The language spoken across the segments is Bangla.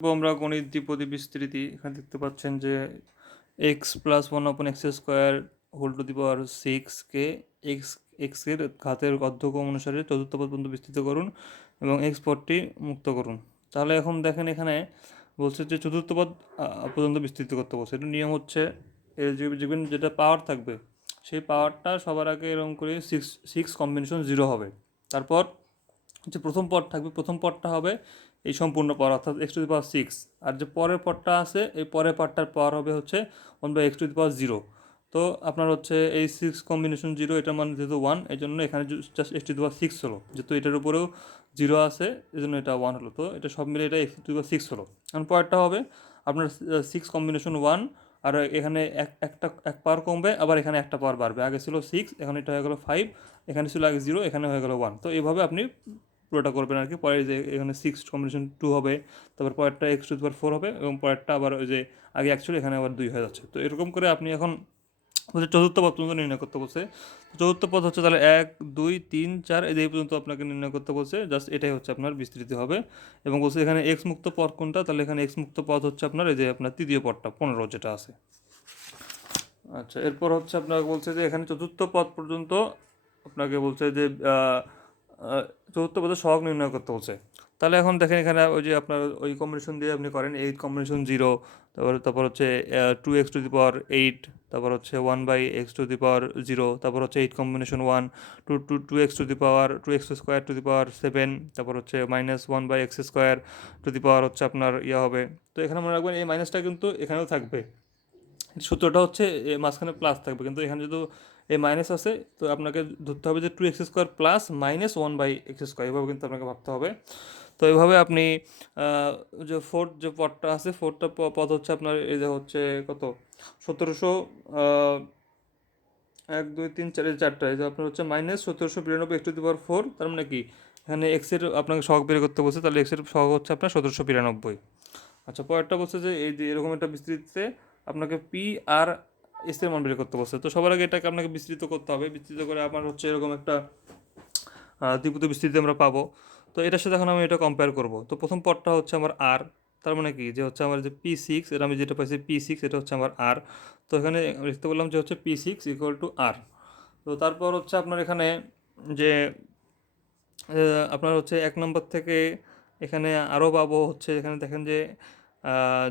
আমরা গণিত দ্বিপদী বিস্তৃতি, এখানে দেখতে পাচ্ছেন যে x plus one upon x square whole to the power সিক্সকে x এক্সের ঘাতের অধ্যক্রম অনুসারে চতুর্থ পদ পর্যন্ত বিস্তৃত করুন এবং এক্স পদটি মুক্ত করুন। তাহলে এখন দেখেন এখানে বলছে যে চতুর্থ পদ পর্যন্ত বিস্তৃত করতে বলছে। এটা নিয়ম হচ্ছে এর যে যেখানে যেটা পাওয়ার থাকবে, সেই পাওয়ারটা সবার আগে এরকম করে সিক্স সিক্স কম্বিনেশন জিরো হবে। তারপর যে প্রথম পদ থাকবে, প্রথম পদটা হবে এই সম্পূর্ণ পাওয়ার অর্থাৎ x to the power six আর যে পরের পদটা আছে, এই পরের পার্টটার পাওয়ার হবে হচ্ছে one by x to the power zero তো আপনার হচ্ছে এই সিক্স কম্বিনেশন জিরো এটার মানে যেহেতু ওয়ান এই জন্য এখানে just x to the power six হলো। যেহেতু এটার উপরেও জিরো আছে, এই জন্য এটা ওয়ান হলো। তো এটা সব মিলে এটা x to the power six হলো। এখন পরেরটা হবে, আপনার সিক্স কম্বিনেশন ওয়ান আর এখানে এক, একটা, এক পাওয়ার কমবে, আবার এখানে একটা পাওয়ার বাড়বে। আগে ছিল সিক্স এখন এটা হয়ে গেলো ফাইভ এখানে ছিল আগে জিরো এখানে হয়ে গেলো ওয়ান তো এইভাবে আপনি পুরোটা করবেন আর কি। পরে যে এখানে সিক্স কম্বিনেশন টু হবে, তারপর পরেরটা এক্স টু পাওয়ার ফোর হবে এবং পরেরটা আবার ওই যে আগে অ্যাকচুয়ালি এখানে আবার দুই হয়ে যাচ্ছে। তো এরকম করে আপনি এখন হচ্ছে চতুর্থ পদ পর্যন্ত নির্ণয় করতে বলছে। চতুর্থ পদ হচ্ছে তাহলে এক, দুই, তিন, চার, এই পর্যন্ত আপনাকে নির্ণয় করতে বলছে। জাস্ট এটাই হচ্ছে আপনার বিস্তৃতি হবে। এবং বলছে এখানে এক্স মুক্ত পদ কোনটা? তাহলে এখানে এক্স মুক্ত পদ হচ্ছে আপনার এই যে আপনার তৃতীয় পদটা, পনেরো যেটা আছে। আচ্ছা এরপর হচ্ছে আপনাকে বলছে যে এখানে চতুর্থ পদ পর্যন্ত আপনাকে বলছে যে চতুর্থ পদের সহগ নির্ণয় করতে বলছে। তাহলে এখন দেখেন এখানে ওই যে আপনার ওই কম্বিনেশন দিয়ে আপনি করেন এইট কম্বিনেশন জিরো তারপর তারপর হচ্ছে two x to the power eight তারপর হচ্ছে one by x to the power zero তারপর হচ্ছে eight combination one two two two x to the power two x square to the power seven তারপর হচ্ছে minus one by x square to the power হচ্ছে আপনার ইয়ে হবে। তো এখানে মনে রাখবেন এই মাইনাসটা কিন্তু এখানেও থাকবে। সূত্রটা হচ্ছে মাঝখানে প্লাস থাকবে, কিন্তু এখানে যদি এ মাইনাস আছে, তো আপনাকে ধরতে হবে যে two x square plus minus one by x square এভাবে কিন্তু আপনাকে ভাবতে হবে। তো এভাবে আপনি যে ফোর্থ যে পদটা আছে ফোর্থটা পদ হচ্ছে আপনার, এই যে হচ্ছে কত? সতেরোশো এক, দুই, তিন, চার, এই চারটা, এই যে আপনার হচ্ছে মাইনাস সতেরোশো বিরানব্বই x to the power four তার মানে কি? এখানে এক্সের আপনাকে সহগ বের করতে বলছে, তাহলে এক্সের সহগ হচ্ছে আপনার সতেরোশো বিরানব্বই। আচ্ছা পরেরটা বলছে যে এই যে এরকম একটা বিস্তৃতিতে আপনাকে পি আর এস এর মান বের করতে বলছে। তো সবার আগে এটাকে আপনাকে বিস্তৃত করতে হবে। বিস্তৃত করে আমার হচ্ছে এরকম একটা দ্বিপদ বিস্তৃতি আমরা পাবো। তো এটার সাথে এখন আমি এটা কম্পেয়ার করব। তো প্রথম পদটা হচ্ছে আমার আর তার মানে কি? যে হচ্ছে আমার যে পি সিক্স এটা আমি যেটা পাইছি পি সিক্স এটা হচ্ছে আমার আর তো এখানে লিখতে বললাম যে হচ্ছে পি সিক্স ইকুয়াল টু আর তো তারপর হচ্ছে আপনার এখানে যে আপনার হচ্ছে এক নম্বর থেকে এখানে আরও পাবো হচ্ছে, এখানে দেখেন যে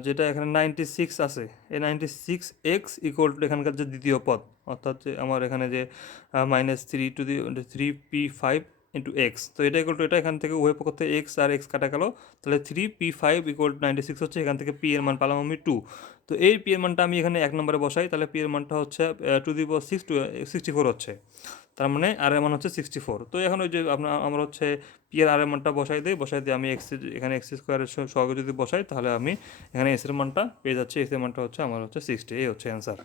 যেটা এখানে নাইনটি সিক্স আছে। এই ninety six x equal to এখানকার যে দ্বিতীয় পদ, অর্থাৎ আমার এখানে যে minus three to the three p five into x তো এটা ইকুয়াল টু এটা এখান থেকে উভয় পক্ষ থেকে এক্স আর এক্স কাটা গেল। তাহলে three p five equal to ninety six হচ্ছে এখান থেকে পি এর মান পালাম আমি টু তো এই পি এর মানটা আমি এখানে এক নম্বরে বসাই, তাহলে পি এর মানটা হচ্ছে two the six to sixty four হচ্ছে। তার মানে আর এর মান হচ্ছে সিক্সটি ফোর তো এখন ওই যে আপনার, আমার হচ্ছে পি এর আর এর মানটা বসাই দিই, বসাই দিয়ে আমি এক্স এখানে এক্স স্কোয়ারের সহগে যদি বসাই, তাহলে আমি এখানে এস এর মানটা পেয়ে যাচ্ছি। এস এর মানটা হচ্ছে আমার হচ্ছে সিক্সটি এই হচ্ছে অ্যান্সার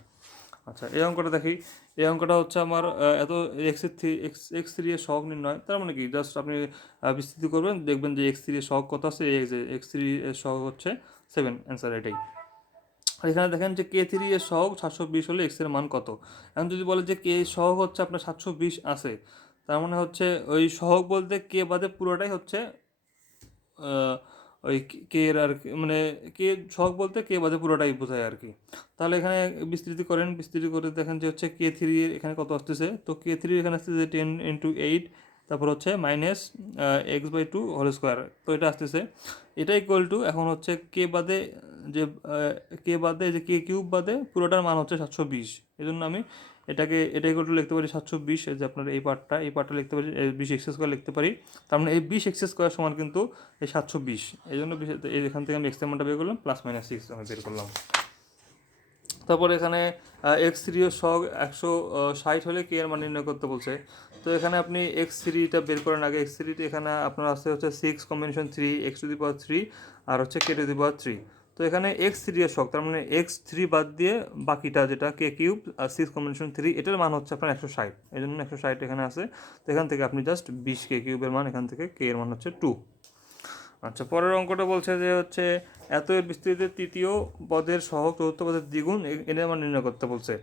আচ্ছা এই অঙ্কটা দেখি। এই অঙ্কটা হচ্ছে আমার এত x three x x three এর সহগ নির্ণয়। তার মানে কি? জাস্ট আপনি বিস্তৃতি করবেন, দেখবেন যে এক্স থ্রি এর সহগ কত আছে? এক্স থ্রি এর সহগ হচ্ছে সেভেন অ্যান্সার এটাই। এখানে দেখেন যে কে থ্রি এর সহগ সাতশো বিশ হলে এক্সের মান কত? এখন যদি বলে যে কে সহগ হচ্ছে আপনার সাতশো বিশ আছে, তার মানে হচ্ছে ওই সহগ বলতে কে বাদে পুরোটাই হচ্ছে ওই কে এর আর কি মানে কে সহগ বলতে কে বাদে পুরোটাই বোঝায় আর কি। তাহলে এখানে বিস্তৃতি করেন, বিস্তৃতি করে দেখেন যে হচ্ছে কে থ্রি এখানে কত আসতেছে? তো কে থ্রি এখানে আসতেছে টেন ইন্টু এইট তারপর হচ্ছে minus x by two whole square তো এটা আসতেছে। এটা ইকুয়াল টু এখন হচ্ছে কে বাদে যে কে বাদে, যে কে কিউব বাদে, পুরোটার মান হচ্ছে সাতশো বিশ। এই জন্য আমি এটাকে, এটা ইকুয়াল লিখতে পারি সাতশো বিশ যে আপনার এই পার্টটা এই পার্টটা লিখতে পারি বিশ এক্স স্কোয়ার লিখতে পারি। তার মানে এই বিশ এক্স স্কোয়ার সমান কিন্তু এই সাতশো বিশ। এই জন্য এখান থেকে আমি এক্স বের করলাম প্লাস মাইনাস সিক্স আমি বের করলাম। তারপর এখানে এক্স থ্রিও সহ একশো ষাট হলে কে এর মান নির্ণয় করতে বলছে। তো এখানে আপনি এক্স থ্রিটা বের করেন আগে। এক্স থ্রিটা এখানে আপনার আসতে হচ্ছে six combination three x to the power three আর হচ্ছে কে টু দি পাওয়ার থ্রি তো এখানে এক্স থ্রি এর শখ তার মানে এক্স থ্রি বাদ দিয়ে বাকিটা যেটা কে কিউব আর সিক্স কম্বিনেশন থ্রি এটার মান হচ্ছে আপনার একশো ষাট। এই জন্য একশো ষাট এখানে আছে। তো এখান থেকে আপনি জাস্ট বিশ কে কিউবের মান, এখান থেকে কে এর মান হচ্ছে টু আচ্ছা পরের অঙ্কটা বলছে যে হচ্ছে এত এর বিস্তৃতিতে তৃতীয় পদের সহ চতুর্থ পদের দ্বিগুণ, এ- এর মান নির্ণয় করতে বলছে।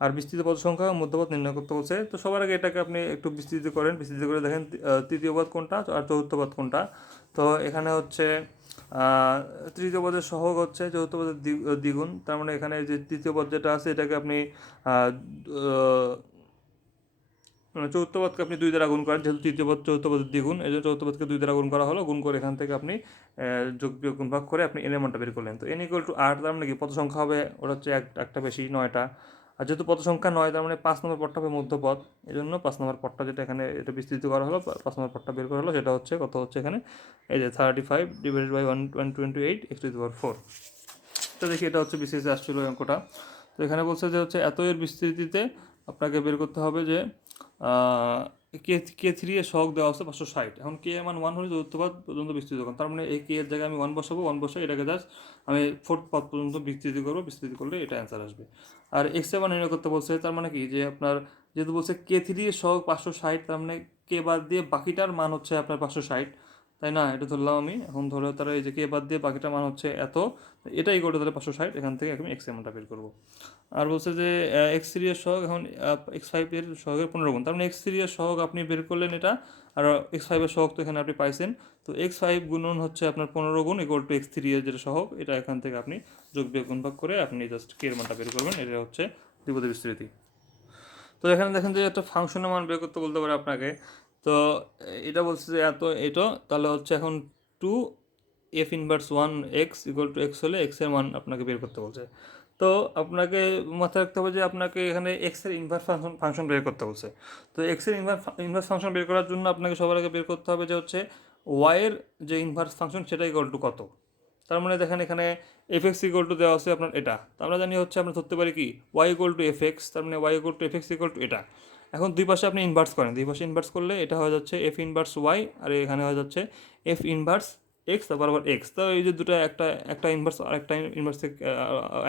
আর বিস্তৃত পদ সংখ্যা মধ্যপদ নির্ণয় করতে বলছে। তো সবার আগে এটাকে আপনি একটু বিস্তৃত করেন। বিস্তৃত করে দেখেন তৃতীয় পদ কোনটা আর চতুর্থ পদ কোনটা। তো এখানে হচ্ছে তৃতীয় পদের সহগ হচ্ছে চতুর্থ পদের দ্বিগুণ। তার মানে এখানে যে তৃতীয় পদ যেটা আছে, এটাকে আপনি মানে চতুর্থ পদকে আপনি দুই দ্বারা গুণ করেন, যেহেতু তৃতীয় পদ চতুর্থ পদের দ্বিগুণ, এই জন্য চতুর্থ পদকে দুই দ্বারা গুণ করা হলো, গুণ করে এখান থেকে আপনি যোগ বিয়োগ গুণ ভাগ করে আপনি এলিমেন্টটা বের করলেন। তো এন ইকুয়াল টু আট তার মানে কি? পদ সংখ্যা হবে, ওটা হচ্ছে এক, একটা বেশি, নয়টা। আর যেহেতু পদ সংখ্যা নয়, তার মানে পাঁচ নম্বর পদটা হবে মধ্যপদ। এই জন্য পাঁচ নম্বর পট্টা যেটা এখানে এটা বিস্তৃত করা হলো পাঁচ নম্বর পদটা বের করা হলো, সেটা হচ্ছে কত হচ্ছে এখানে, এই যে thirty five divided by one one twenty eight x to power four তো দেখি এটা হচ্ছে বিসিএসে আসছিল অঙ্কটা। তো এখানে বলছে যে হচ্ছে এত এর বিস্তৃতিতে আপনাকে বের করতে হবে যে কে কে থ্রি এর শখ দেওয়া আছে পাঁচশো ষাট। এখন কে মান ওয়ান হলে চতুর্থ পর্যন্ত বিস্তৃত করুন তার মানে এই কে এর জায়গায় আমি ওয়ান বসাবো ওয়ান বসাই এটাকে জাস্ট আমি ফোর্থ পদ পর্যন্ত বিস্তৃতি করব, বিস্তৃতি করলে এটা অ্যান্সার আসবে। আর এক্স সেভেন নির্ণয় করতে বলছে, তার মানে কি? যে আপনার, যেহেতু বলছে কে থ্রি এর শখ পাঁচশো ষাট, তার মানে কে বাদ দিয়ে বাকিটার মান হচ্ছে আপনার পাঁচশো ষাট। তাই না? এটা ধরলাম আমি। এখন ধরো তারা এই যে কে বাদ দিয়ে বাকিটার মান হচ্ছে এত এটাই করে তাহলে পাঁচশো ষাট। এখান থেকে আমি এক্স এমনটা বের করব। আর বলছে যে এক্স থ্রি এর সহগ এখন এক্স ফাইভ এর সহগের পনেরো গুণ তার মানে এক্স থ্রি এর সহগ আপনি বের করলেন এটা, আর এক্স ফাইভের সহগ তো এখানে আপনি পাইছেন। তো এক্স ফাইভ গুণন হচ্ছে আপনার পনেরো গুণ ইকুয়াল টু এক্স থ্রি এর যেটা সহগ, এটা এখান থেকে আপনি যোগ বিয়োগ গুণ ভাগ করে আপনি জাস্ট কে এর মানটা বের করবেন। এটা হচ্ছে দ্বিপদী বিস্তৃতি। তো এখানে দেখেন যে, একটা ফাংশনের মান বের করতে বলতে পারে আপনাকে। তো এটা বলছে যে, এত এটা, তাহলে হচ্ছে এখন two f inverse one x equal to x হলে এক্সের মান আপনাকে বের করতে বলছে। তো আপনাকে মাথায় রাখতে হবে যে আপনাকে এখানে এক্সের ইনভার্স ফাংশন ফাংশন বের করতে বলছে। তো এক্সের ইনভার্স ইনভার্স ফাংশন বের করার জন্য আপনাকে সবার আগে বের করতে হবে যে হচ্ছে ওয়াইয়ের যে ইনভার্স ফাংশন সেটা ইকুয়াল টু কত। তার মানে দেখেন এখানে এফ এক্স ইকুয়াল টু দেওয়া আছে আপনার এটা। তো আমরা জানি হচ্ছে আমরা ধরতে পারি কি? Y equal to f x তার মানে y equal to f x equal to এটা। এখন দুই পাশে আপনি ইনভার্স করেন। দুই পাশে ইনভার্স করলে এটা হয়ে যাচ্ছে এফ ইনভার্স ওয়াই আর এখানে হয়ে যাচ্ছে এফ ইনভার্স এক্স আবার এক্স তো এই যে দুটো একটা একটা ইনভার্স আর একটা ইনভার্স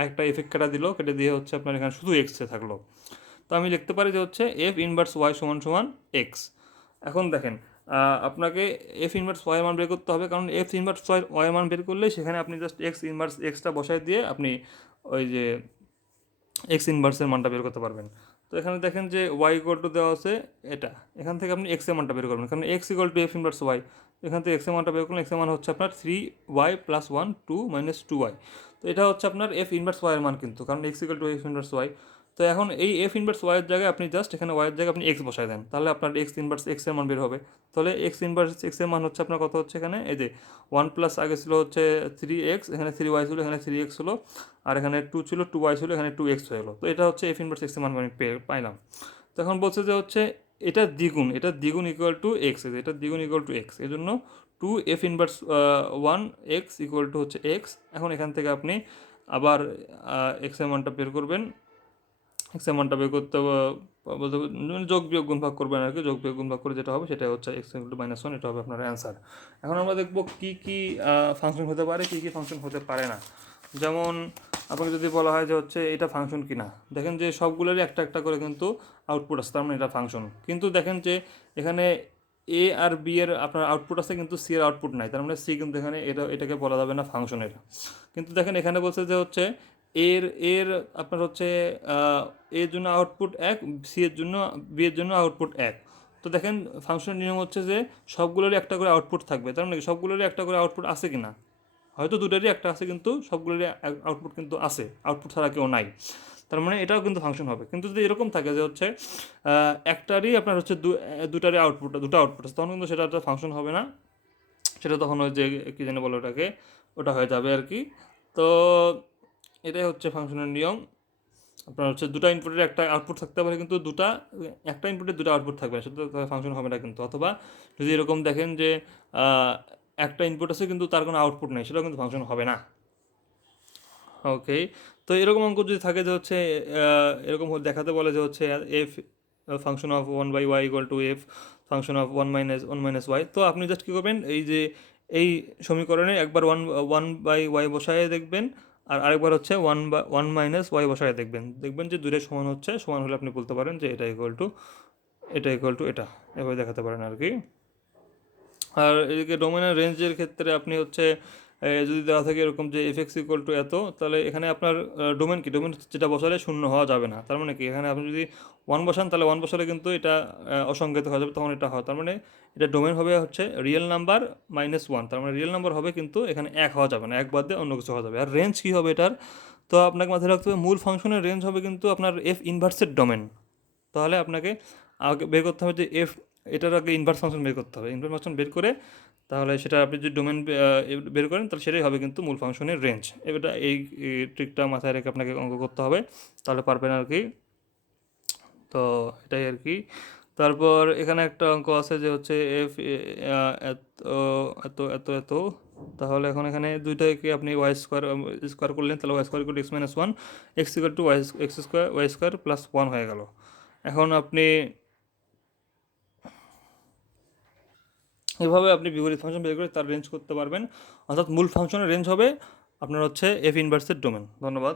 একটা এফেক্ট কেটে দিল, কেটে দিয়ে হচ্ছে আপনার এখানে শুধু এক্সে থাকল। তো আমি লিখতে পারি যে হচ্ছে এফ ইনভার্স ওয়াই সমান সমান এক্স এখন দেখেন আপনাকে এফ ইনভার্স ওয়াই মান বের করতে হবে, কারণ এফ ইনভার্স ওয়াই ওয়াই মান বের করলে সেখানে আপনি জাস্ট এক্স ইনভার্স এক্সটা বসায় দিয়ে আপনি ওই যে এক্স ইনভার্সের মানটা বের করতে পারবেন। তো এখানে দেখেন যে ওয়াই ইকুয়াল টু দেওয়া আছে এটা। এখান থেকে আপনি এক্সের মানটা বের করবেন, কারণ x equal to f inverse y এখান থেকে এক্সের মানটা বের করলে এক্সের মান হচ্ছে আপনার three y plus one two minus two y তো এটা হচ্ছে আপনার এফ ইনভার্স ওয়াই এর মান কিন্তু, কারণ x equal to f inverse y তো এখন এই এফ ইনভার্স ওয়াইয়ের জায়গায় আপনি জাস্ট এখানে ওয়াইয়ের জায়গায় আপনি এক্স বসায় দেন, তাহলে আপনার এক্স ইনভার্স এক্সের মান বের হবে। তাহলে এক্স ইনভার্স এক্সের মান হচ্ছে আপনার কত হচ্ছে এখানে? এই যে ওয়ান প্লাস আগে ছিল হচ্ছে থ্রি এক্স এখানে থ্রি ওয়াই ছিল, এখানে থ্রি এক্স হলো, আর এখানে টু ছিল টু ওয়াই ছিল, এখানে টু এক্স হয়ে গেলো। তো এটা হচ্ছে এফ ইনভার্স এক্সের মান আমি পেয়ে, পাইলাম। তো এখন বলছে যে হচ্ছে এটা দ্বিগুণ এটা দ্বিগুণ ইকুয়াল টু এক্স এস এটা দ্বিগুণ ইকুয়াল টু এক্স এই জন্য two f inverse one x equal to হচ্ছে এক্স এখন এখান থেকে আপনি আবার এক্সের মানটা বের করবেন। এক্সের মানটা বের করতে বলতে মানে যোগ বিয়োগ গুণ ভাগ করবেন আর কি। যোগ বিয়োগ গুণ ভাগ করে যেটা হবে সেটা হচ্ছে x equal to minus one এটা হবে আপনার অ্যান্সার এখন আমরা দেখব কী কী ফাংশন হতে পারে, কী কী ফাংশন হতে পারে না। যেমন আপনাকে যদি বলা হয় যে হচ্ছে এটা ফাংশন কিনা, দেখেন যে সবগুলোরই একটা একটা করে কিন্তু আউটপুট আসছে, তার মানে এটা ফাংশন কিন্তু দেখেন যে এখানে এ আর বি এর আপনার আউটপুট আছে, কিন্তু সি এর আউটপুট নাই, তার মানে সি কিন্তু এখানে এটা, এটাকে বলা যাবে না ফাংশনের কিন্তু দেখেন এখানে বলছে যে হচ্ছে এর এর আপনার হচ্ছে এর জন্য আউটপুট এক সি এর জন্য বি এর জন্য আউটপুট এক। তো দেখেন ফাংশনের নিয়ম হচ্ছে যে সবগুলোরই একটা করে আউটপুট থাকবে, তার মানে কি সবগুলোরই একটা করে আউটপুট আছে কি না হয়তো দুটারই একটা আছে কিন্তু সবগুলোরই আউটপুট কিন্তু আছে। আউটপুট ছাড়া কেউ নাই। তার মানে এটাও কিন্তু ফাংশন হবে। কিন্তু যদি এরকম থাকে যে হচ্ছে একটারই আপনার হচ্ছে দু- দুটারই আউটপুট দুটো আউটপুট আছে, তখন কিন্তু সেটা একটা ফাংশন হবে না। সেটা তখন ওই যে কী জানি বলে ওটাকে, ওটা হয়ে যাবে আর কি। তো এটাই হচ্ছে ফাংশনের নিয়ম। আপনার হচ্ছে দুটো ইনপুটের একটা আউটপুট থাকতে পারে কিন্তু দুটা, একটা ইনপুটের দুটো আউটপুট থাকবে সেটা ফাংশন হবে না কিন্তু। অথবা যদি এরকম দেখেন যে একটা ইনপুট আছে, কিন্তু তার কোনো আউটপুট নেই, সেটাও কিন্তু ফাংশন হবে না। ওকে তো এরকম অঙ্ক যদি থাকে যে হচ্ছে এরকম দেখাতে বলে যে হচ্ছে f function of one by y equal to f function of one minus one minus y তো আপনি জাস্ট কী করবেন, এই যে, এই সমীকরণে একবার ওয়ান ওয়ান বাই ওয়াই বসায় দেখবেন, আর আরেকবার হচ্ছে ওয়ান বা ওয়ান মাইনাস ওয়াই বসায় দেখবেন। দেখবেন যে দুটোই সমান হচ্ছে, সমান হলে আপনি বলতে পারেন যে এটা ইকুয়াল টু এটা ইকুয়াল টু এটা, এভাবে দেখাতে পারেন আর কি। আর এদিকে ডোমেনের রেঞ্জের ক্ষেত্রে আপনি হচ্ছে যদি দেওয়া থাকে এরকম যে এফ এক্স ইকুয়াল টু এত তাহলে এখানে আপনার ডোমেন কি? ডোমেন যেটা বসালে শূন্য হওয়া যাবে না। তার মানে কি? এখানে আপনি যদি ওয়ান বসান তাহলে ওয়ান বসালে কিন্তু এটা আহ, হয়ে যাবে তখন এটা হয়। তার মানে এটা ডোমেন হবে হচ্ছে রিয়েল নাম্বার মাইনাস ওয়ান তার মানে রিয়েল নাম্বার হবে কিন্তু এখানে এক হওয়া যাবে না। এক বাদ দিয়ে অন্য কিছু হওয়া যাবে। আর রেঞ্জ কী হবে এটার? তো আপনাকে মাথায় রাখতে হবে মূল ফাংশনের রেঞ্জ হবে কিন্তু আপনার এফ ইনভার্সের ডোমেন তাহলে আপনাকে আগে বের করতে হবে যে এফ এটার আগে ইনভার্স ফাংশন বের করতে হবে। ইনভার্স ফাংশন বের করে তাহলে সেটা আপনি যদি ডোমেন বের করেন তাহলে সেটাই হবে কিন্তু মূল ফাংশনের রেঞ্জ এটা এই ট্রিকটা মাথায় রেখে আপনাকে অঙ্ক করতে হবে, তাহলে পারবেন আর কি। তো এটাই আর কি। তারপর এখানে একটা অঙ্ক আছে যে হচ্ছে এফ এত এত এত এত। তাহলে এখন এখানে দুইটাকে আপনি ওয়াই স্কোয়ার স্কোয়ার করলেন, তাহলে y square x minus one x equal to y x square y square plus one হয়ে গেল। এখন আপনি এভাবে আপনি বিপরীত ফাংশন বের করে তার রেঞ্জ করতে পারবেন। অর্থাৎ মূল ফাংশনের রেঞ্জ হবে আপনার হচ্ছে এফ ইনভার্সের ডোমেন ধন্যবাদ।